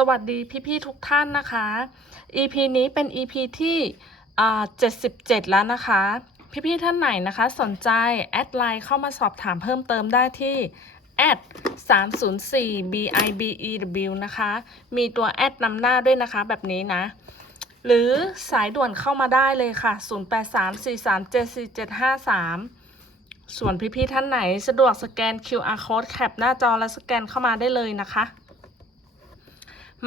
สวัสดีพี่ๆทุกท่านนะคะ EP นี้เป็น EP ที่77แล้วนะคะ พี่ๆท่านไหนนะคะ สนใจแอดไลน์เข้ามาสอบถามเพิ่มเติมได้ที่แอด304 bibew นะคะ มีตัวแอดนำหน้าด้วยนะคะแบบนี้นะ หรือสายด่วนเข้ามาได้เลยค่ะ 0834374753 ส่วนพี่ๆท่านไหนสะดวกสแกน QR code แคปหน้าจอและสแกนเข้ามาได้เลยนะคะ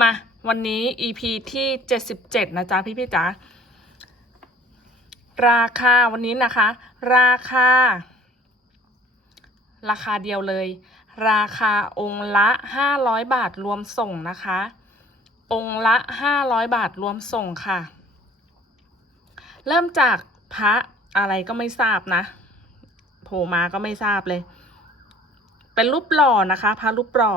มาวันนี้ EP ที่ 77 นะจ๊ะ พี่พี่ๆจ๋าราคาวันนี้นะคะ ราคา ราคาเดียวเลย ราคาองค์ละ 500 บาทรวมส่งนะคะ องค์ละ 500 บาทรวมส่งค่ะ เริ่มจากพระอะไรก็ไม่ทราบนะโผล่มาก็ไม่ทราบเลย เป็นรูปหล่อนะคะ พระรูปหล่อ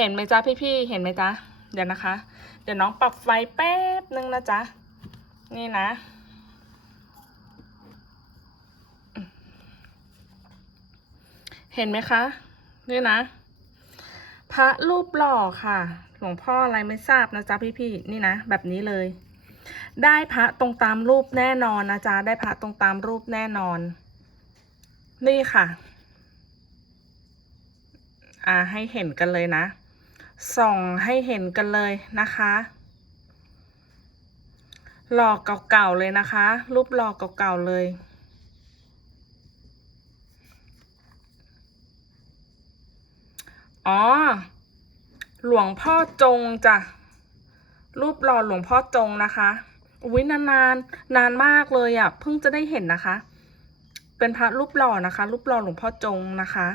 เห็นไหมจ๊ะพี่ๆ เห็นไหมจ๊ะ เดี๋ยวนะคะ เดี๋ยวน้องปรับไฟแป๊บนึงนะจ๊ะ นี่นะ เห็นไหมคะ นี่นะ พระรูปหล่อค่ะ หลวงพ่ออะไรไม่ทราบนะจ๊ะพี่ๆ นี่นะ แบบนี้เลย ได้พระตรงตามรูปแน่นอนนะจ๊ะ ได้พระตรงตามรูปแน่นอน นี่ค่ะอ่าให้เห็นกันเลยนะ ส่องให้เห็นกันเลยนะคะ หลอกเก่าๆเลยนะคะ รูปหลอกเก่าๆเลย อ๋อ หลวงพ่อจงจ้ะ รูปหล่อหลวงพ่อจงนะคะอุ้ยนานๆนานนานมากเลยอะ่ะ เพิ่งจะได้เห็นนะคะ เป็นพระรูปหล่อนะคะ รูปหล่อหลวงพ่อจงนะคะ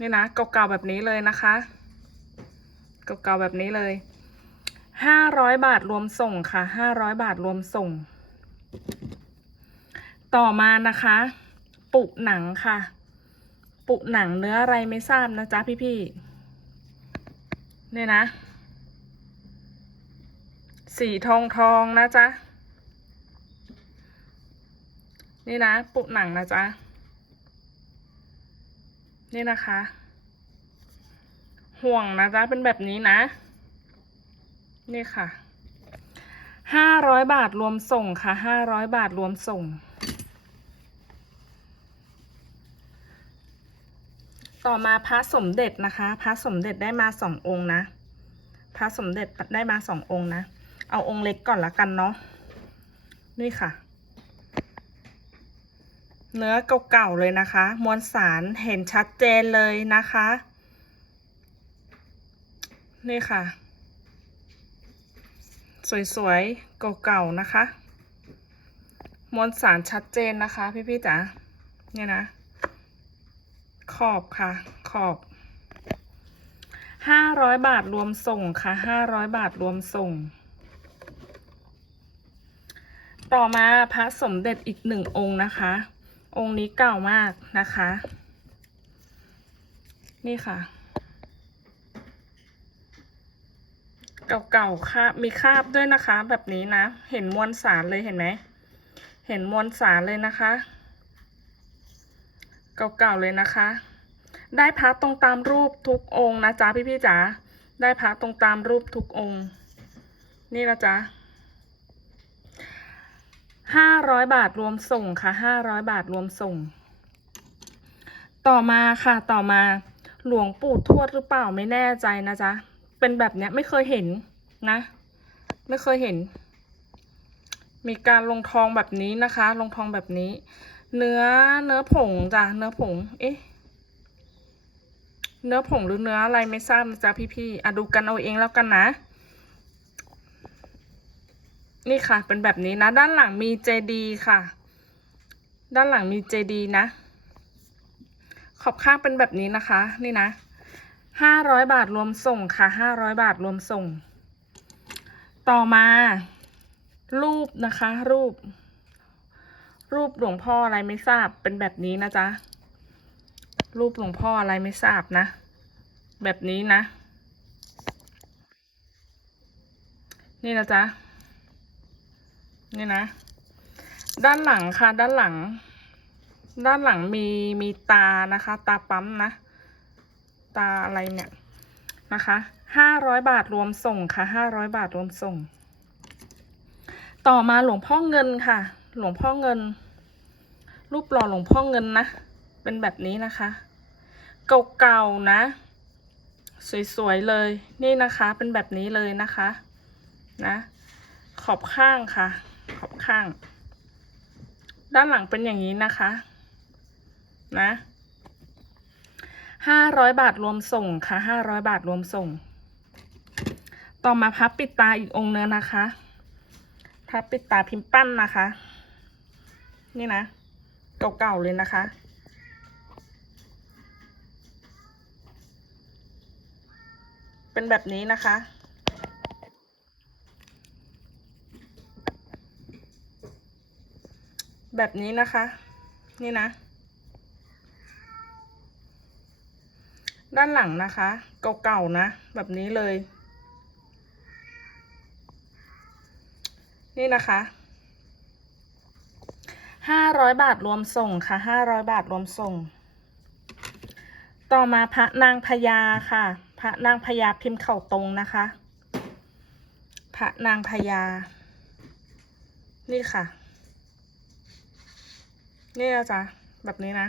นี่นะเก่าๆแบบนี้เลยนะคะ เก่าๆแบบนี้เลยห้าร้อยบาทรวมส่งค่ะห้าร้อยบาทรวมส่ง ต่อมานะคะ ปุหนังค่ะ ปุหนังเนื้ออะไรไม่ทราบนะจ๊ะพี่ๆเนี่ยนะ สีทองทองนะจ๊ะนี่นะ ปุหนังนะจ๊ะ นี่นะคะ ห่วงนะจ๊ะเป็นแบบนี้นะ นี่ค่ะห้าร้อยบาทรวมส่งค่ะห้าร้อยบาทรวมส่ง ต่อมาพระสมเด็จนะคะ พระสมเด็จได้มาสององค์นะ พระสมเด็จได้มาสององค์นะ เอาองค์เล็กก่อนละกันเนาะ นี่ค่ะ เนื้อเก่าๆเลยนะคะ มวลสารเห็นชัดเจนเลยนะคะ นี่ค่ะ สวยๆเก่าๆนะคะ มวลสารชัดเจนนะคะ พี่ๆจ๋าเนี่ยนะ ขอบค่ะ ขอบห้าร้อยบาทรวมส่งค่ะห้าร้อยบาทรวมส่ง ต่อมาพระสมเด็จอีกหนึ่งองค์นะคะ องค์นี้เก่ามากนะคะ นี่ค่ะ เก่าๆค่ะมีคราบด้วยนะคะ แบบนี้นะ เห็นมวลสารเลยเห็นไหม เห็นมวลสารเลยนะคะ เก่าๆเลยนะคะ ได้พระตรงตามรูปทุกองค์นะจ๊ะพี่ๆจ๋า ได้พระตรงตามรูปทุกองค์ นี่นะจ๊ะ ห้าร้อยบาทรวมส่งค่ะห้าร้อยบาทรวมส่ง ต่อมาค่ะต่อมาหลวงปู่ทวดหรือเปล่าไม่แน่ใจนะจ๊ะ เป็นแบบเนี้ยไม่เคยเห็นนะ ไม่เคยเห็น มีการลงทองแบบนี้นะคะ ลงทองแบบนี้ เนื้อเนื้อผงจ้ะเนื้อผง เอ๊ะเนื้อผงหรือเนื้ออะไรไม่ทราบนะจ๊ะพี่ๆอะดูกันเอาเองแล้วกันนะ นี่ค่ะ เป็นแบบนี้นะ ด้านหลังมีเจดีค่ะ ด้านหลังมีเจดีนะ ขอบข้างเป็นแบบนี้นะคะ นี่นะห้าร้อยบาทรวมส่งค่ะห้าร้อยบาทรวมส่ง ต่อมา รูปนะคะ รูป รูปหลวงพ่ออะไรไม่ทราบเป็นแบบนี้นะจ๊ะรูปหลวงพ่ออะไรไม่ทราบนะ แบบนี้นะ นี่นะจ๊ะ นี่นะ ด้านหลังค่ะ ด้านหลัง ด้านหลังมีมีตานะคะ ตาปั๊มนะ ตาอะไรเนี่ยนะคะห้าร้อยบาทรวมส่งค่ะห้าร้อยบาทรวมส่ง ต่อมาหลวงพ่อเงินค่ะ หลวงพ่อเงิน รูปหล่อหลวงพ่อเงินนะ เป็นแบบนี้นะคะ เก่าๆนะ สวยๆเลยนี่นะคะ เป็นแบบนี้เลยนะคะ นะ ขอบข้างค่ะ ขอบข้าง ด้านหลังเป็นอย่างนี้นะคะ นะห้าร้อยบาทรวมส่งค่ะห้าร้อยบาทรวมส่ง ต่อมาพับปิดตาอีกองค์เนื้อนะคะ พับปิดตาพิมพ์ปั้นนะคะ นี่นะ เก่าๆเลยนะคะเป็นแบบนี้นะคะ แบบนี้นะคะ นี่นะ ด้านหลังนะคะ เก่าๆนะ แบบนี้เลย นี่นะคะห้าร้อยบาทรวมส่งค่ะห้าร้อยบาทรวมส่ง ต่อมาพระนางพญาค่ะ พระนางพญาพิมพ์เข่าตรงนะคะ พระนางพญานี่ค่ะ นี่นะจ๊ะ แบบนี้นะ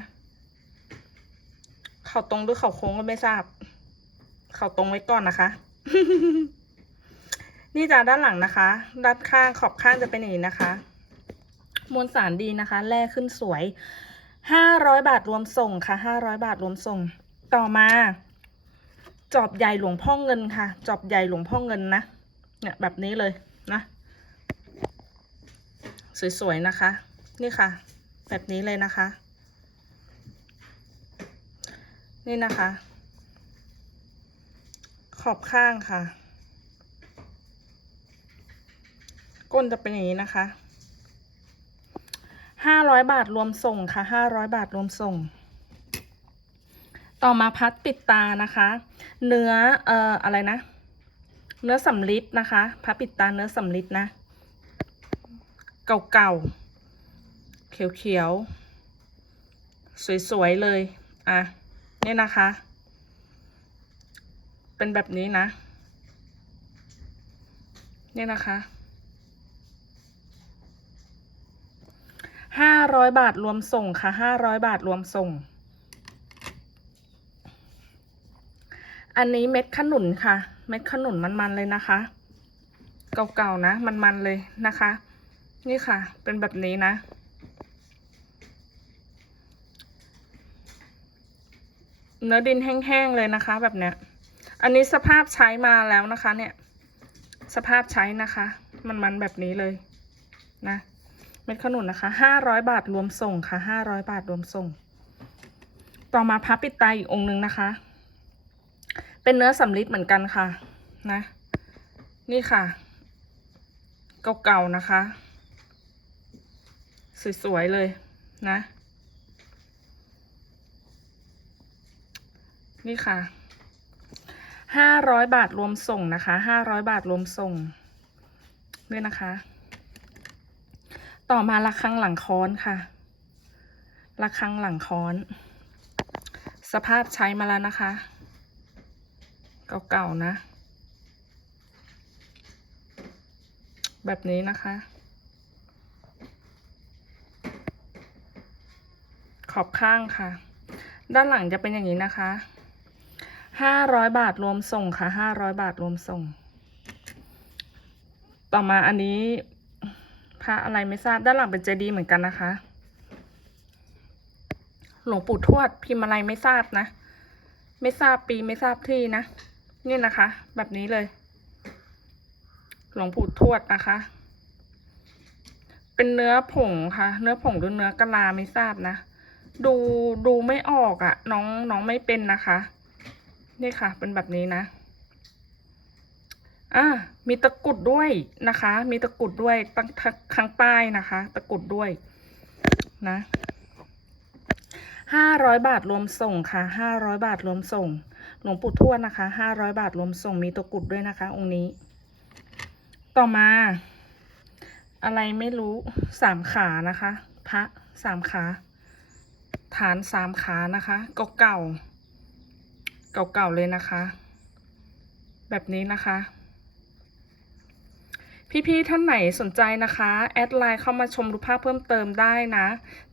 เข่าตรงหรือเข่าโค้งก็ไม่ทราบ เข่าตรงไว้ก่อนนะคะ นี่จ้ะด้านหลังนะคะ ด้านข้างขอบข้างจะเป็นอย่างนี้นะคะ มวลสารดีนะคะ แร่ขึ้นสวยห้าร้อยบาทรวมส่งค่ะห้าร้อยบาทรวมส่ง ต่อมา จอบใหญ่หลวงพ่อเงินค่ะ จอบใหญ่หลวงพ่อเงินนะ เนี่ยแบบนี้เลยนะ สวยๆนะคะ นี่ค่ะ แบบนี้เลยนะคะ นี่นะคะ ขอบข้างค่ะ ก้นจะเป็นอย่างนี้นะคะห้าร้อยบาทรวมส่งค่ะห้าร้อยบาทรวมส่ง ต่อมาพัดปิดตานะคะ เนื้อเอ่ออะไรนะ เนื้อสำลิดนะคะ พัดปิดตาเนื้อสำลิดนะ เก่าๆ เขียวๆ สวยๆ เลย อะ นี่นะคะ เป็นแบบนี้นะนี่นะคะห้าร้อยบาทรวมส่งค่ะห้าร้อยบาทรวมส่ง อันนี้เม็ดขนุนค่ะ เม็ดขนุนมันๆเลยนะคะ เก่าๆนะมันๆเลยนะคะ นี่ค่ะ เป็นแบบนี้นะ เนื้อดินแห้งๆเลยนะคะ แบบเนี้ย อันนี้สภาพใช้มาแล้วนะคะ เนี่ย สภาพใช้นะคะ มันๆแบบนี้เลยนะเม็ดขนุนนะคะห้าร้อยบาทรวมส่งค่ะห้าร้อยบาทรวมส่ง ต่อมาพับปิดตาอีกองค์หนึ่งนะคะ เป็นเนื้อสำลิดเหมือนกันค่ะ นะ นี่ค่ะ เก่าๆนะคะ สวยๆเลยนะ นี่ค่ะห้าร้อยบาทรวมส่งนะคะห้าร้อยบาทรวมส่งนี่นะคะ ต่อมาระฆังหลังค้อนค่ะระฆังหลังค้อน สภาพใช้มาแล้วนะคะ เก่าๆนะ แบบนี้นะคะ ขอบข้างค่ะ ด้านหลังจะเป็นอย่างนี้นะคะ ห้าร้อยบาทรวมส่งค่ะห้าร้อยบาทรวมส่ง ต่อมาอันนี้พระอะไรไม่ทราบด้านหลังเป็นเจดีย์เหมือนกันนะคะ หลวงปู่ทวดพิมพ์อะไรไม่ทราบนะ ไม่ทราบปีไม่ทราบที่นะนี่นะคะ แบบนี้เลย หลวงปู่ทวดนะคะ เป็นเนื้อผงค่ะ เนื้อผงหรือเนื้อกะลาไม่ทราบนะ ดูดูไม่ออกอะ่ะ น้องน้องไม่เป็นนะคะ นี่ค่ะ เป็นแบบนี้นะอ่ามีตะกุดด้วยนะคะ มีตะกุดด้วยตั้งข้างป้นะคะ ตะกุดด้วยนะห้าร้อยบาทรวมส่งค่ะห้าร้อยบาทรวมส่ง หลวงปู่ทวดนะคะห้าร้อยบาทรวมส่งมีตะกุดด้วยนะคะ องค์นี้ ต่อมา อะไรไม่รู้สามขานะคะ พระสามขา ฐานสามขานะคะเก่าๆ เก่าๆเลยนะคะ แบบนี้นะคะ พี่ๆท่านไหนสนใจนะคะ แอดไลน์เข้ามาชมรูปภาพเพิ่มเติมได้นะ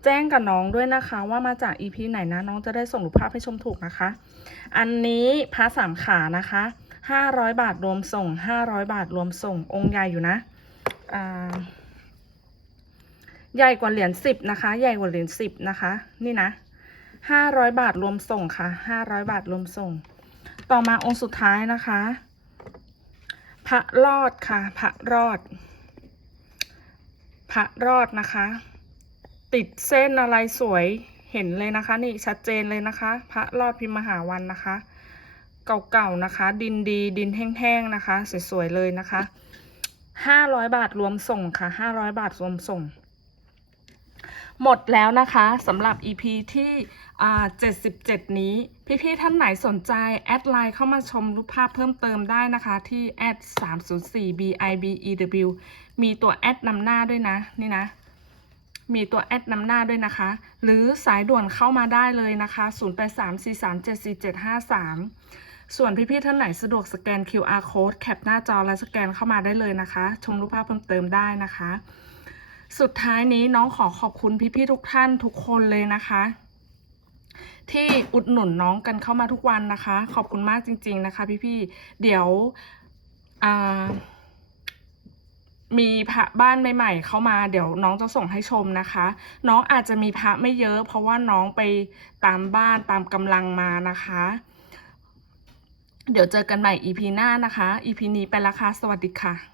แจ้งกับน้องด้วยนะคะ ว่ามาจาก EP ไหนนะน้องจะได้ส่งรูปภาพให้ชมถูกนะคะ อันนี้พระสามขานะคะ500บาทรวมส่ง500บาทรวมส่งองค์ใหญ่อยู่นะอ่าใหญ่กว่าเหรียญสิบนะคะ ใหญ่กว่าเหรียญสิบนะคะ นี่นะ 500บาทรวมส่งค่ะ500บาทรวมส่ง ต่อมาองค์สุดท้ายนะคะ พระรอดค่ะ พระรอด พระรอดนะคะ ติดเส้นอะไรสวยเห็นเลยนะคะ นี่ชัดเจนเลยนะคะ พระรอดพิมหาวันนะคะ เก่าๆนะคะ ดินดีดินแห้งๆนะคะ สวยๆเลยนะคะห้าร้อยบาทรวมส่งค่ะห้าร้อยบาทรวมส่ง หมดแล้วนะคะสำหรับ EP ที่อ่77 นี้ พี่ๆท่านไหนสนใจ แอดไลน์เข้ามาชมรูปภาพเพิ่มเติมได้นะคะที่แอด304 bibew มีตัวแอดนำหน้าด้วยนะ นี่นะ มีตัวแอดนำหน้าด้วยนะคะ หรือสายด่วนเข้ามาได้เลยนะคะ 0834374753ส่วนพี่ๆท่านไหนสะดวกสแกน QR code แคปหน้าจอและสแกนเข้ามาได้เลยนะคะ ชมรูปภาพเพิ่มเติมได้นะคะ สุดท้ายนี้น้องขอขอบคุณพี่ๆทุกท่านทุกคนเลยนะคะ ที่อุดหนุนน้องกันเข้ามาทุกวันนะคะ ขอบคุณมากจริง ๆนะคะ พี่ๆเดี๋ยวมีพระบ้านใหม่ๆเข้ามาเดี๋ยวน้องจะส่งให้ชมนะคะ น้องอาจจะมีพระไม่เยอะ เพราะว่าน้องไปตามบ้านตามกำลังมานะคะ เดี๋ยวเจอกันใหม่ EP หน้านะคะ EP นี้ไปละค่ะสวัสดีค่ะ